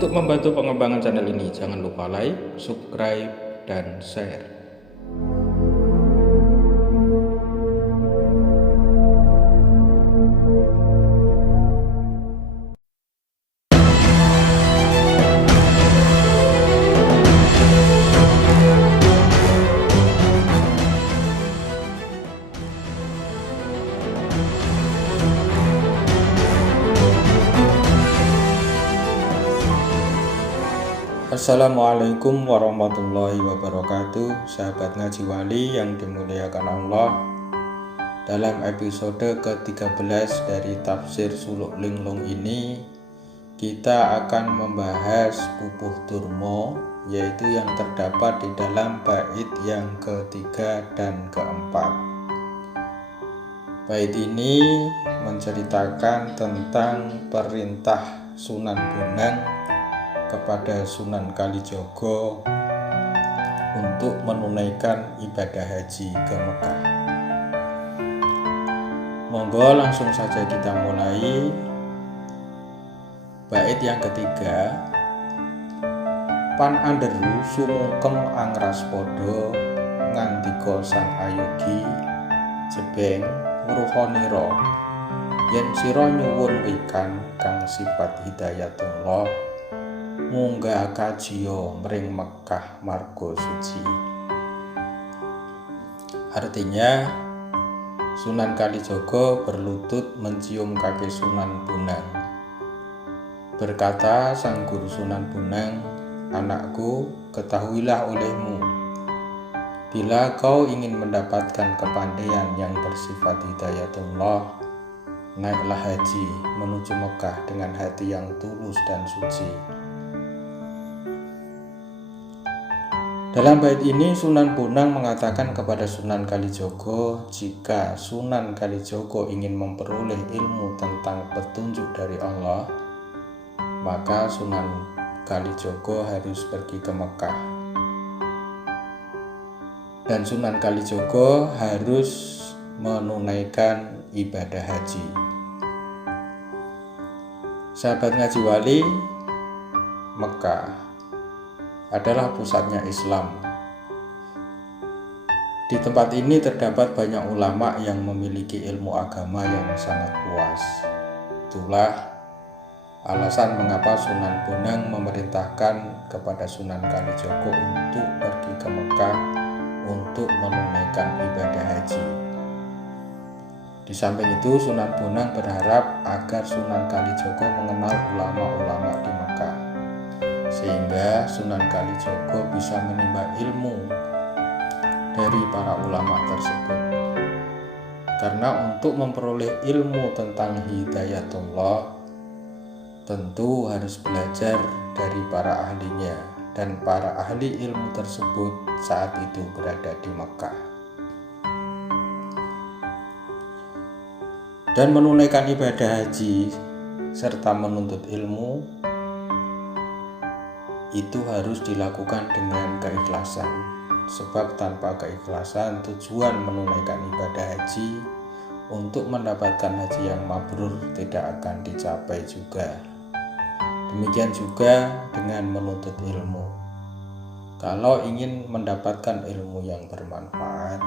Untuk membantu pengembangan channel ini, jangan lupa like, subscribe, dan share. Assalamualaikum warahmatullahi wabarakatuh, sahabat ngaji wali yang dimuliakan Allah. Dalam episode ke-13 dari tafsir Suluk Linglung ini, kita akan membahas pupuh durmo, yaitu yang terdapat di dalam bait yang ketiga dan keempat. Bait ini menceritakan tentang perintah Sunan Bonang kepada Sunan Kalijogo untuk menunaikan ibadah haji ke Mekah. Monggo langsung saja kita mulai. Bait yang ketiga. Pan anderu sumungkem angras podo ngandika sang ayogi jebeng wuruhanira yen sira nyuwun wikan kang sifat hidayatullah munggah kajiyo mring Mekah margo suci. Artinya, Sunan Kalijogo berlutut mencium kaki Sunan Bonang. Berkata sang guru Sunan Bonang, "Anakku, ketahuilah olehmu, bila kau ingin mendapatkan kepandaian yang bersifat hidayatullah, naiklah haji menuju Mekah dengan hati yang tulus dan suci." Dalam bait ini Sunan Bonang mengatakan kepada Sunan Kalijogo, jika Sunan Kalijogo ingin memperoleh ilmu tentang petunjuk dari Allah, maka Sunan Kalijogo harus pergi ke Mekah. Dan Sunan Kalijogo harus menunaikan ibadah haji. Sahabat ngaji wali, Mekah adalah pusatnya Islam. Di tempat ini terdapat banyak ulama yang memiliki ilmu agama yang sangat luas. Itulah alasan mengapa Sunan Bonang memerintahkan kepada Sunan Kalijogo untuk pergi ke Mekah untuk menunaikan ibadah haji. Di samping itu, Sunan Bonang berharap agar Sunan Kalijogo mengenal ulama-ulama di Mekah, sehingga Sunan Kalijogo bisa menimba ilmu dari para ulama tersebut. Karena untuk memperoleh ilmu tentang hidayatullah, tentu harus belajar dari para ahlinya, dan para ahli ilmu tersebut saat itu berada di Mekah. Dan menunaikan ibadah haji serta menuntut ilmu itu harus dilakukan dengan keikhlasan, sebab tanpa keikhlasan tujuan menunaikan ibadah haji untuk mendapatkan haji yang mabrur tidak akan dicapai juga. Demikian juga dengan menuntut ilmu. Kalau ingin mendapatkan ilmu yang bermanfaat,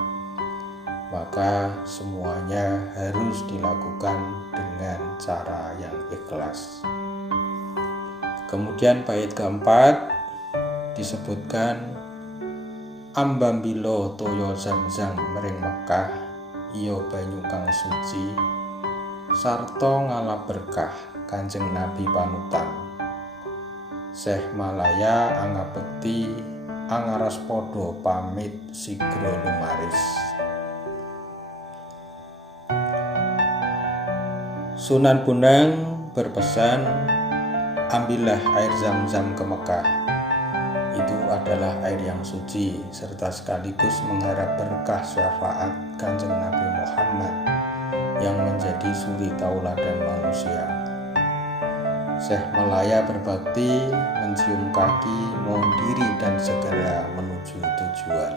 maka semuanya harus dilakukan dengan cara yang ikhlas. Kemudian bait keempat disebutkan, ambambilo toyo zamzam mering Mekah iyo banyu kang suci sarto ngalap berkah Kanjeng Nabi panutan Seh Malaya angabekti angaras podo pamit sigro lumaris. Sunan Bonang berpesan, ambillah air zam-zam ke Mekah. Itu adalah air yang suci, serta sekaligus mengharap berkah syafaat Kanjeng Nabi Muhammad yang menjadi suri tauladan manusia. Syekh Malaya berbakti, mencium kaki, mohon diri dan segera menuju tujuan.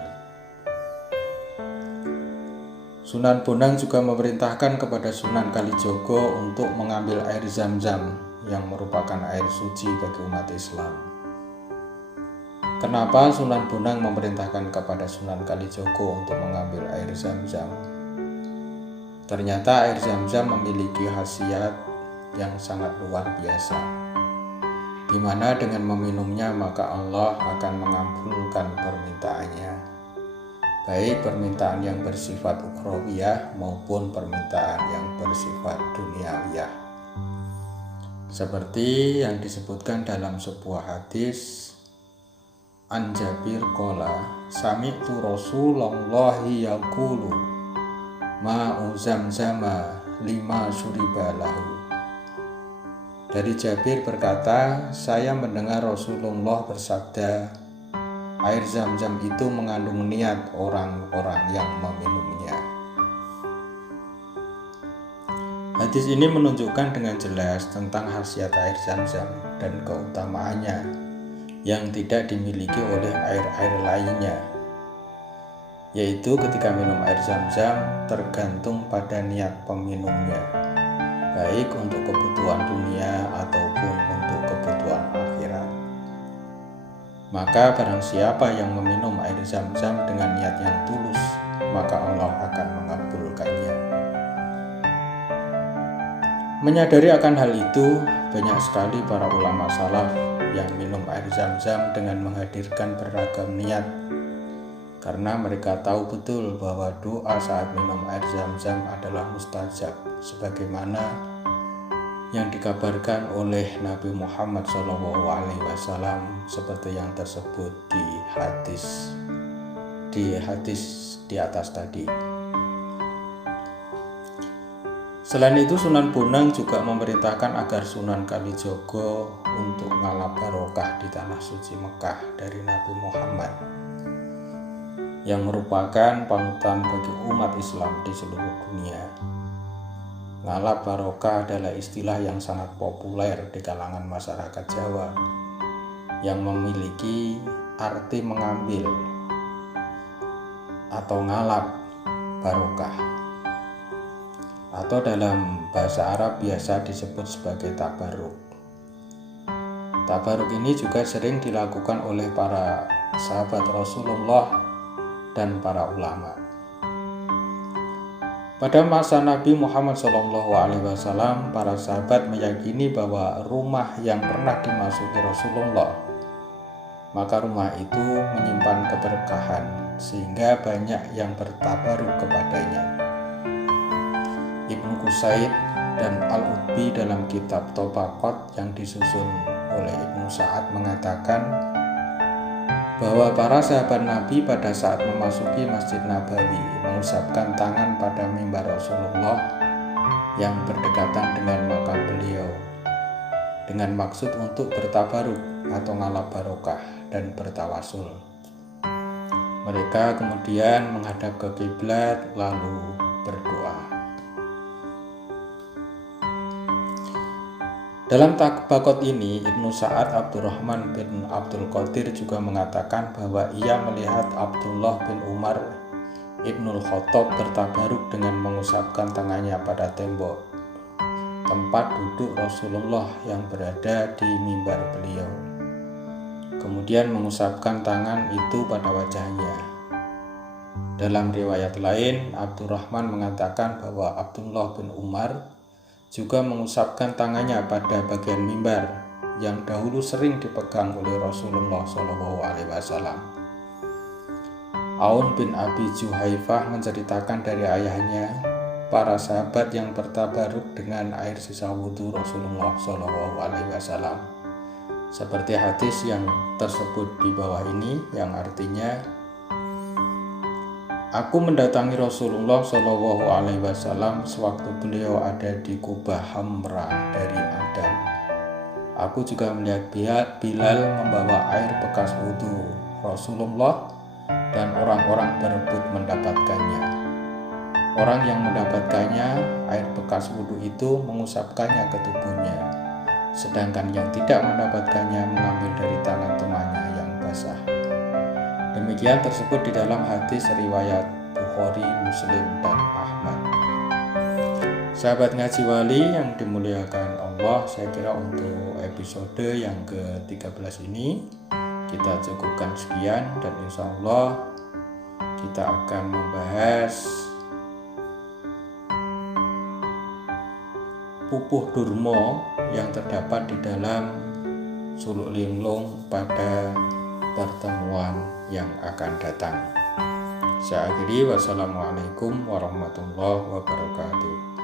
Sunan Bonang juga memerintahkan kepada Sunan Kalijogo untuk mengambil air zam-zam yang merupakan air suci bagi umat Islam. Kenapa Sunan Bonang memerintahkan kepada Sunan Kalijogo untuk mengambil air Zam-Zam? Ternyata air Zam-Zam memiliki khasiat yang sangat luar biasa, di mana dengan meminumnya maka Allah akan mengabulkan permintaannya, baik permintaan yang bersifat ukhrawiyah maupun permintaan yang bersifat duniawiyah. Seperti yang disebutkan dalam sebuah hadis, An Jabir qala sami'tu Rasulullahi yaqulu ma'u zamzama lima syuriba lahu. Dari Jabir berkata, saya mendengar Rasulullah bersabda, air Zam-Zam itu mengandung niat orang-orang yang meminumnya. Hadis ini menunjukkan dengan jelas tentang khasiat air Zam-Zam dan keutamaannya yang tidak dimiliki oleh air-air lainnya, yaitu ketika minum air Zam-Zam tergantung pada niat peminumnya, baik untuk kebutuhan dunia ataupun untuk kebutuhan akhirat. Maka barang siapa yang meminum air Zam-Zam dengan niat yang tulus, maka Allah akan mengabulkannya. Menyadari akan hal itu, banyak sekali para ulama salaf yang minum air Zam-Zam dengan menghadirkan beragam niat, karena mereka tahu betul bahwa doa saat minum air Zam-Zam adalah mustajab, sebagaimana yang dikabarkan oleh Nabi Muhammad SAW seperti yang tersebut di hadis di atas tadi. Selain itu, Sunan Bonang juga memerintahkan agar Sunan Kalijogo untuk ngalap barokah di tanah suci Mekah dari Nabi Muhammad, yang merupakan panutan bagi umat Islam di seluruh dunia. Ngalap barokah adalah istilah yang sangat populer di kalangan masyarakat Jawa, yang memiliki arti mengambil atau ngalap barokah, atau dalam bahasa Arab biasa disebut sebagai tabaruk. Tabaruk ini juga sering dilakukan oleh para sahabat Rasulullah dan para ulama. Pada masa Nabi Muhammad SAW, para sahabat meyakini bahwa rumah yang pernah dimasuki Rasulullah, maka rumah itu menyimpan keberkahan, sehingga banyak yang bertabaruk kepadanya. Ibnu Qusaid dan Al-Utbi dalam kitab Tobaqot yang disusun oleh Ibnu Sa'ad mengatakan bahwa para sahabat Nabi pada saat memasuki Masjid Nabawi mengusapkan tangan pada mimbar Rasulullah yang berdekatan dengan makam beliau, dengan maksud untuk bertabaruk atau ngalap barokah dan bertawasul. Mereka kemudian menghadap ke kiblat lalu berdoa. Dalam Tobaqot ini, Ibnu Sa'ad Abdurrahman bin Abdul Qadir juga mengatakan bahwa ia melihat Abdullah bin Umar Ibnul Khattab bertabaruk dengan mengusapkan tangannya pada tembok tempat duduk Rasulullah yang berada di mimbar beliau, kemudian mengusapkan tangan itu pada wajahnya. Dalam riwayat lain, Abdurrahman mengatakan bahwa Abdullah bin Umar juga mengusapkan tangannya pada bagian mimbar yang dahulu sering dipegang oleh Rasulullah SAW. Aun bin Abi Juhaifah menceritakan dari ayahnya, para sahabat yang bertabaruk dengan air sisa wudhu Rasulullah SAW, seperti hadis yang tersebut di bawah ini, yang artinya, aku mendatangi Rasulullah SAW sewaktu beliau ada di Kubah Hamra dari Adam. Aku juga melihat Bilal membawa air bekas wudhu Rasulullah dan orang-orang berebut mendapatkannya. Orang yang mendapatkannya, air bekas wudhu itu mengusapkannya ke tubuhnya, sedangkan yang tidak mendapatkannya mengambil dari tangan temannya yang basah. Demikian tersebut di dalam hadis riwayat Bukhari, Muslim, dan Ahmad. Sahabat Ngaji Wali yang dimuliakan Allah, saya kira untuk episode yang ke-13 ini kita cukupkan sekian, dan insya Allah kita akan membahas pupuh durma yang terdapat di dalam suluk linglung pada pertemuan yang akan datang. Saya akhiri, wassalamualaikum warahmatullahi wabarakatuh.